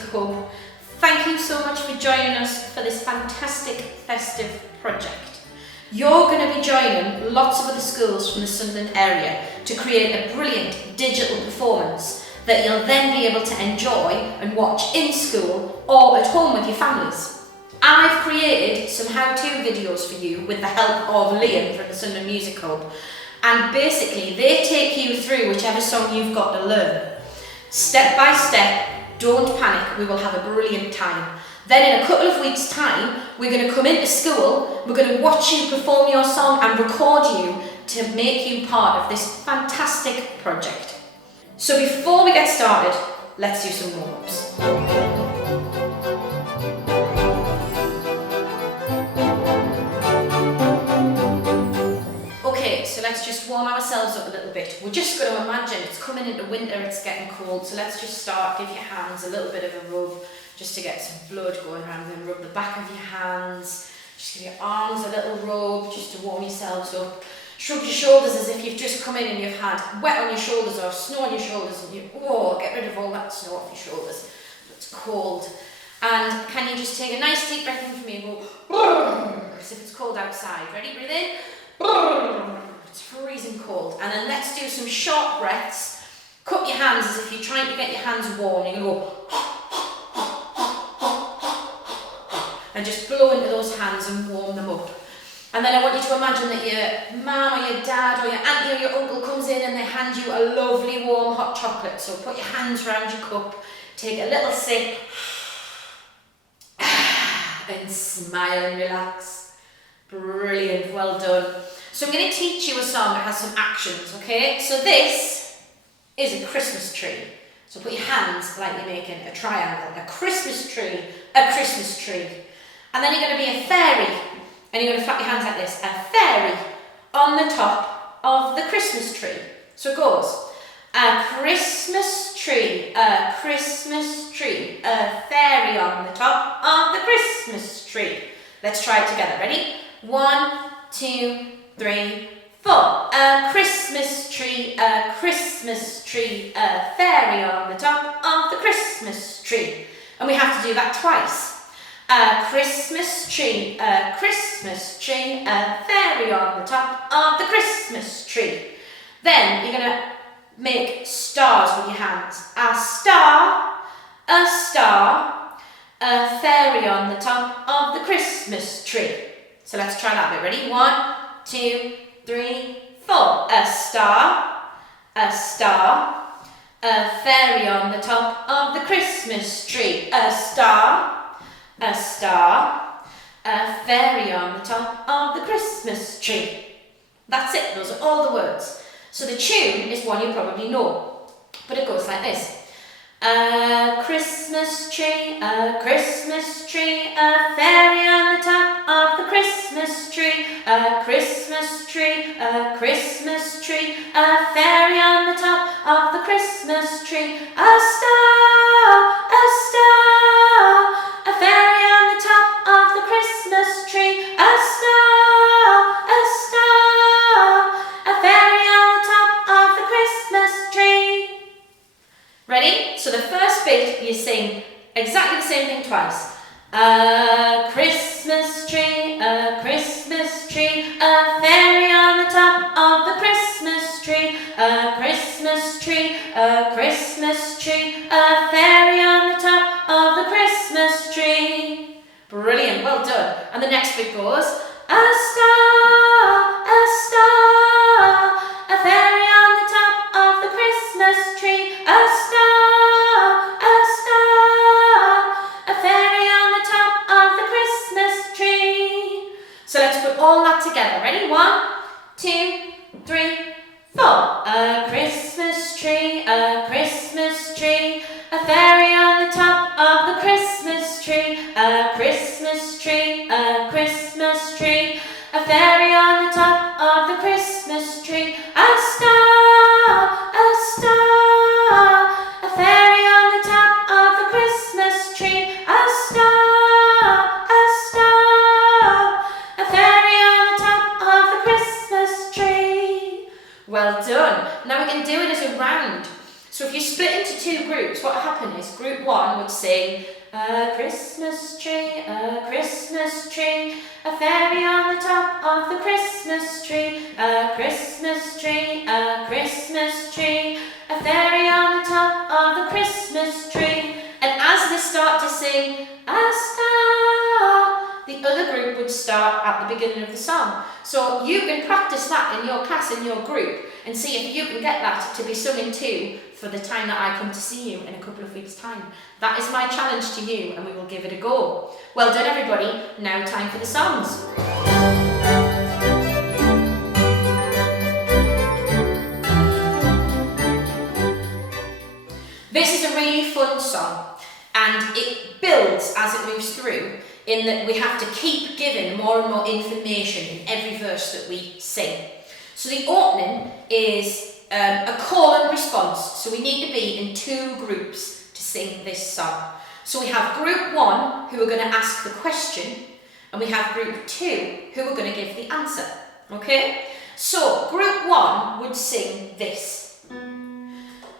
Music Hub. Thank you so much for joining us for this fantastic festive project. You're going to be joining lots of other schools from the Sunderland area to create a brilliant digital performance that you'll then be able to enjoy and watch in school or at home with your families. I've created some how-to videos for you with the help of Liam from the Sunderland Music Hub, and basically they take you through whichever song you've got to learn. Step by step, don't panic, we will have a brilliant time. Then in a couple of weeks' time, we're going to come into school, we're going to watch you perform your song and record you to make you part of this fantastic project. So before we get started, let's do some warm-ups. Okay, so let's just warm ourselves up a little bit. We're just going to imagine it's coming into winter, it's getting cold, so let's just start. Give your hands a little bit of a rub, just to get some blood going around, then rub the back of your hands, just give your arms a little rub, just to warm yourselves up. Shrug your shoulders as if you've just come in and you've had wet on your shoulders or snow on your shoulders, and get rid of all that snow off your shoulders. It's cold. And can you just take a nice deep breath in for me and go, as if it's cold outside. Ready? Breathe in. It's freezing cold. And then let's do some short breaths. Cup your hands as if you're trying to get your hands warm. You're going to go, and just blow into those hands and warm them up. And then I want you to imagine that your mum or your dad or your auntie or your uncle comes in and they hand you a lovely warm hot chocolate. So put your hands around your cup, take a little sip, and smile and relax. Brilliant, well done. So I'm going to teach you a song that has some actions, okay? So this is a Christmas tree. So put your hands like you're making a triangle, a Christmas tree, a Christmas tree. And then you're going to be a fairy, and you're going to flap your hands like this, a fairy on the top of the Christmas tree. So it goes, a Christmas tree, a Christmas tree, a fairy on the top of the Christmas tree. Let's try it together, ready? 1, 2, 3, 4. A Christmas tree, a Christmas tree, a fairy on the top of the Christmas tree. And we have to do that twice. A Christmas tree, a Christmas tree, a fairy on the top of the Christmas tree. Then you're going to make stars with your hands. A star, a star, a fairy on the top of the Christmas tree. So let's try that bit. Ready? 1, 2, 3, 4. A star, a star, a fairy on the top of the Christmas tree. A star, a star, a fairy on the top of the Christmas tree. That's it, those are all the words. So the tune is one you probably know, but it goes like this. A Christmas tree, a Christmas tree, a fairy on the top of the Christmas tree. A Christmas tree, a Christmas tree, a fairy on the top of the Christmas tree. A star, a star, a fairy on the top of the Christmas tree. A star, a star, a fairy on the top of the Christmas tree. Ready? So the first bit you sing exactly the same thing twice. A Christmas tree, a Christmas tree, a fairy on the top of the Christmas tree. A Christmas tree, a Christmas tree, a fairy on the top of the Christmas tree. Brilliant, well done. And the next bit goes, a star, a star, a fairy on the top of the Christmas tree. A star, a star, a fairy on the top of the Christmas tree. So let's put all that together. Ready? 1, 2, 3, 4. A Christmas tree, a Christmas tree, a fairy on the top of the Christmas tree. A Christmas tree, a Christmas tree, a fairy on the top of the Christmas tree. A star, a star, a fairy on the top of the Christmas tree. A star, a star, a fairy on the top of the Christmas tree. Well done. Now we can do it as a round. So if you split into two groups, what happened is group one would sing, a Christmas tree, a fairy on the top of the Christmas tree, a Christmas tree, a Christmas tree, a fairy on the top of the Christmas tree. And as they start to sing, a star, the other group would start at the beginning of the song. So you can practice that in your class, in your group, and see if you can get that to be sung in too for the time that I come to see you in a couple of weeks' time. That is my challenge to you, and we will give it a go. Well done, everybody. Now time for the songs. This is a really fun song, and it builds as it moves through, in that we have to keep giving more and more information in every verse that we sing. So the opening is a call and response, so we need to be in two groups to sing this song. So we have group one, who are going to ask the question, and we have group two, who are going to give the answer. Okay? So group one would sing this.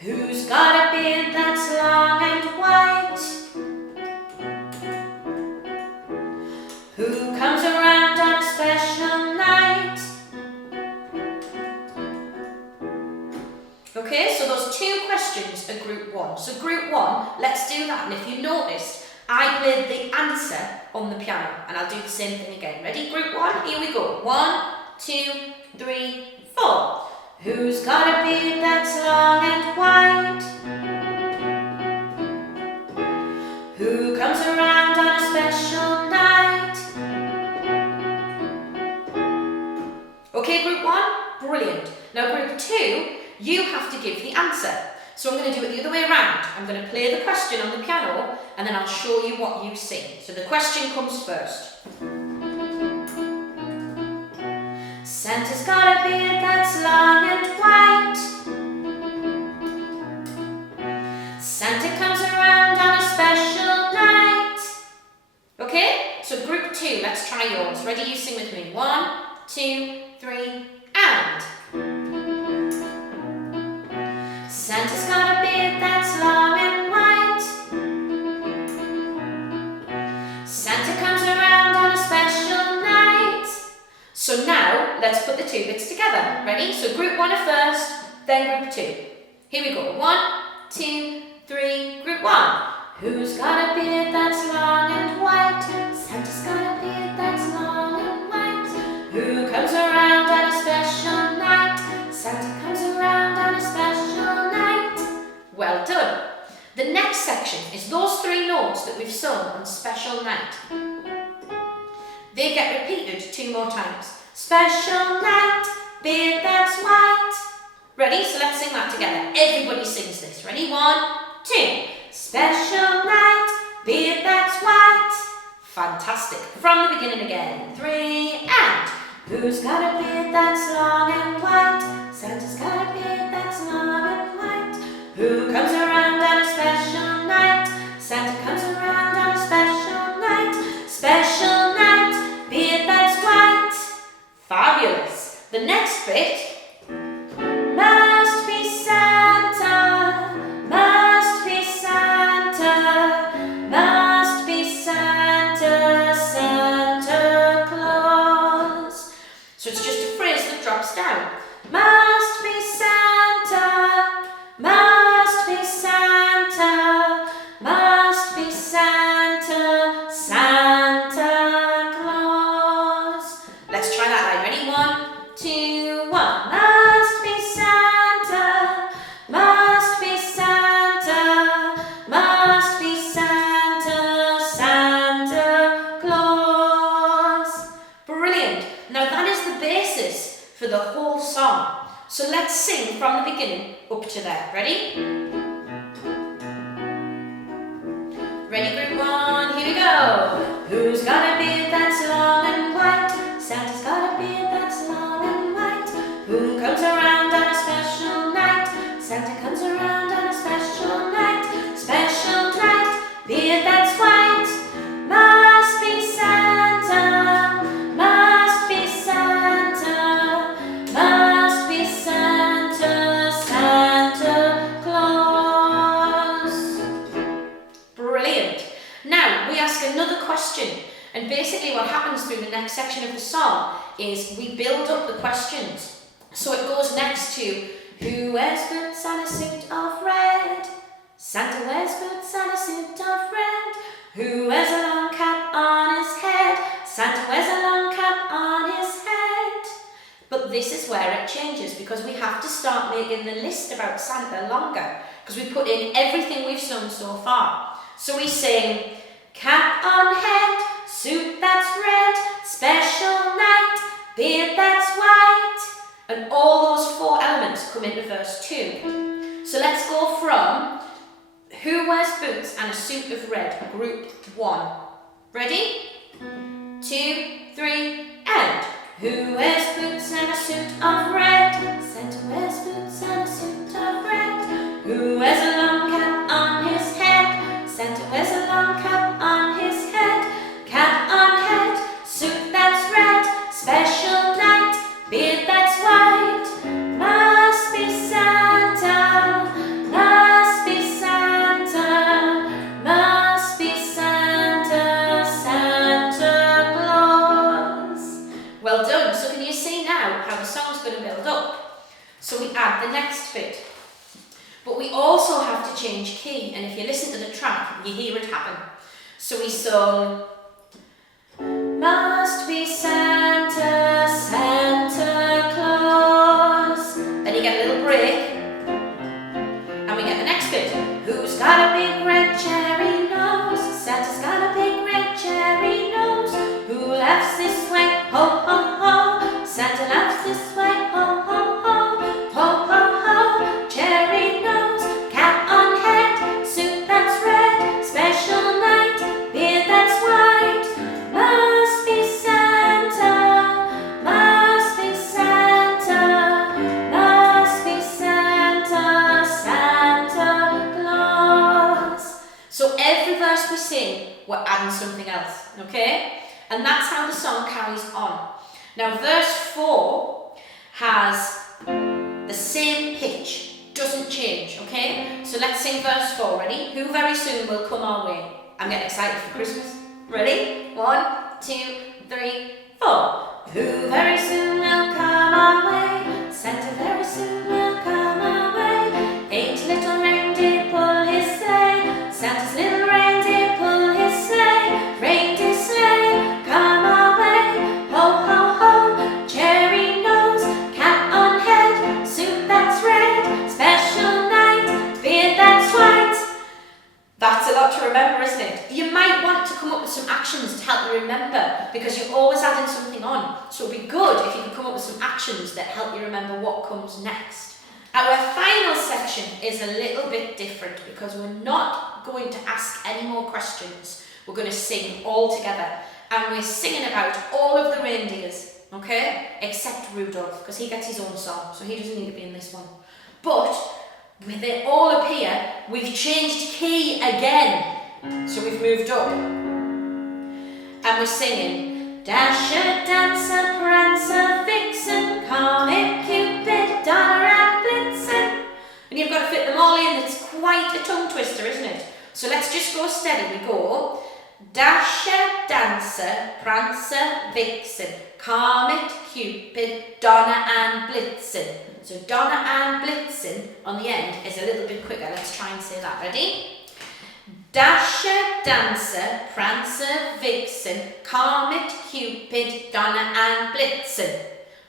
Who's got a beard that's long and white? Who comes around on a special night? Okay, so those two questions are group one. So group one, let's do that. And if you noticed, I played the answer on the piano, and I'll do the same thing again. Ready? Group one, here we go. 1, 2, 3, 4. Who's got a beard that's long and white? Who comes around on a special night? Okay, group one, brilliant. Now group two, you have to give the answer. So I'm going to do it the other way around. I'm going to play the question on the piano, and then I'll show you what you sing. So the question comes first. Santa's got a beard that's long and white. Santa comes around on a special night. Okay, so group two, let's try yours. Ready? You sing with me. 1, 2, 3, and. Santa's got a beard that's long and white. Santa comes around on a special night. So now, let's put the two bits together. Ready? So group one are first, then group two. Here we go. 1, 2, 3, group one. Who's got a beard that's long and white? Santa's got a beard that's long and white. Who comes around on a special night? Santa comes around on a special night. Well done. The next section is those three notes that we've sung on special night. They get repeated 2 more times. Special night, beard that's white. Ready? So let's sing that together. Everybody sings this. Ready? 1, 2. Special night, beard that's white. Fantastic. From the beginning again. 3, and. Who's got a beard that's long and white? Santa's got a beard that's long and white. Who comes around on a special night? Santa comes around on a special night. Special night, beard that's white. Fabulous. The next bit. Must be Santa, must be Santa, must be Santa, Santa Claus. So it's just a phrase that drops down. Must be Santa, must be Santa, must be Santa, Santa Claus. Let's try that line. Ready? 1, 2, 1. Must be Santa, must be Santa, must be Santa, Santa Claus. Brilliant. Now that is the basis for the whole song. So let's sing from the beginning up to there. Ready? Ready, group one, here we go. Who's got a beard that's long and white? Santa's got a beard that's long and white. Who comes around on a special night? Santa comes around on a special night. Special night, beard that's white. Must be Santa, must be Santa, must be Santa, Santa Claus. is we build up the questions. So it goes next to, who wears boots and a suit of red? Santa wears boots and a suit of red. Who wears a long cap on his head? Santa wears a long cap on his head. But this is where it changes, because we have to start making the list about Santa longer, because we put in everything we've sung so far. So we sing, cap on head, suit that's red, special night, beard that's white. And all those 4 elements come into verse 2. So let's go from who wears boots and a suit of red, group 1. Ready? 2, 3, and who wears boots and a suit of red? Santa wears boots and a suit of red. Who wears a long cap on his head? Santa wears a long cap on his head. Cap on head, suit that's red, special night, beard that's white. Must be Santa, must be Santa, must be Santa, Santa Claus. Well done. So can you see now how the song's going to build up? So we add the next bit. But we also have to change key, and if you listen to the track, you hear it happen. So we sung, must be Santa, Santa Claus. Then you get a little break, and we get the next bit. Who's got a big red cherry nose? Santa's got a big red cherry nose. Who laughs this way? Ho, ho, ho. Santa laughs this way. Ho, ho, ho. Ho, ho, ho. Cherry nose, cap on head, suit that's red, special night, beard that's white. Must be Santa, must be Santa, must be Santa, Santa Claus. So every verse we sing, we're adding something else, okay? And that's how the song carries on. Now verse 4 has the same pitch, doesn't change, okay? So let's sing verse 4, ready? Who very soon will come our way? I'm getting excited for Christmas. Ready? 1, 2, 3, 4. Who very soon will come our way? Santa very soon will come our way. 8 little reindeer pull his sleigh. Santa's little reindeer pull his sleigh. Reindeer sleigh, come our way. Ho, ho, ho. Cherry nose, cap on head, suit that's red, special night, beard that's white. That's a lot to remember, isn't it? You might want to come up with some actions to help you remember, because you're always adding something on. So it'd be good if you could come up with some actions that help you remember what comes next. Our final section is a little bit different, because we're not going to ask any more questions. We're going to sing all together. And we're singing about all of the reindeers, okay? Except Rudolph, because he gets his own song, so he doesn't need to be in this one. But with it all up here, we've changed key again. So we've moved up. And we're singing, Dasher, Dancer, Prancer, Vixen, Comet, Cupid, Donner and Blitzen. And you've got to fit them all in. It's quite a tongue twister, isn't it? So let's just go steady. We go, Dasher, Dancer, Prancer, Vixen, Comet, Cupid, Donner and Blitzen. So Donner and Blitzen on the end is a little bit quicker. Let's try and say that. Ready? Dasher, Dancer, Prancer, Vixen, Comet, Cupid, Donner and Blitzen.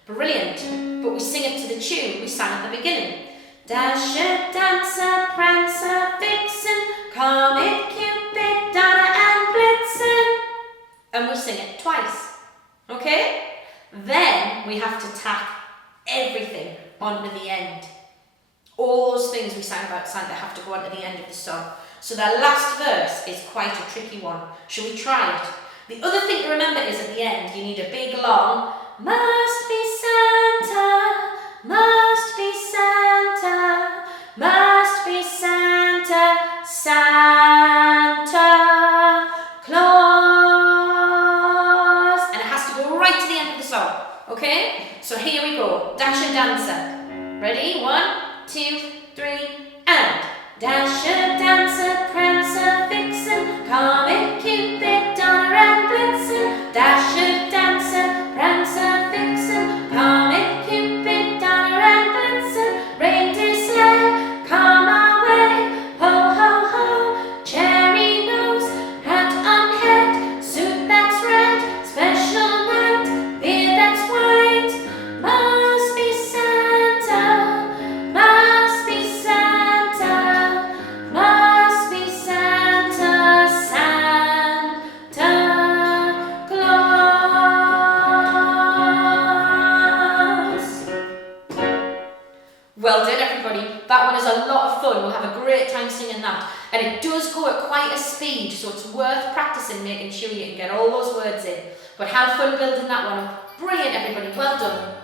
Brilliant. But we sing it to the tune we sang at the beginning. Dasher, Dancer, Prancer, Vixen, Comet, Cupid, Donner and Blitzen. And we sing it twice. Okay? Then we have to tack everything onto the end. All those things we sang about Santa have to go onto the end of the song. So that last verse is quite a tricky one. Shall we try it? The other thing to remember is at the end you need a big long must be Santa, must be Santa, must be Santa, Santa Claus. And it has to go right to the end of the song. Okay? So here we go. Dasher, Dancer. Ready? 1, 2, 3, and Dasher, Dancer, Prancer, Vixen, Comet, Cupid, Donner and Blitzen. Dasher, Dancer, Prancer, Vixen. Well done, everybody. That one is a lot of fun. We'll have a great time singing that. And it does go at quite a speed, so it's worth practicing, making sure you can get all those words in. But have fun building that one up. Brilliant, everybody. Well done.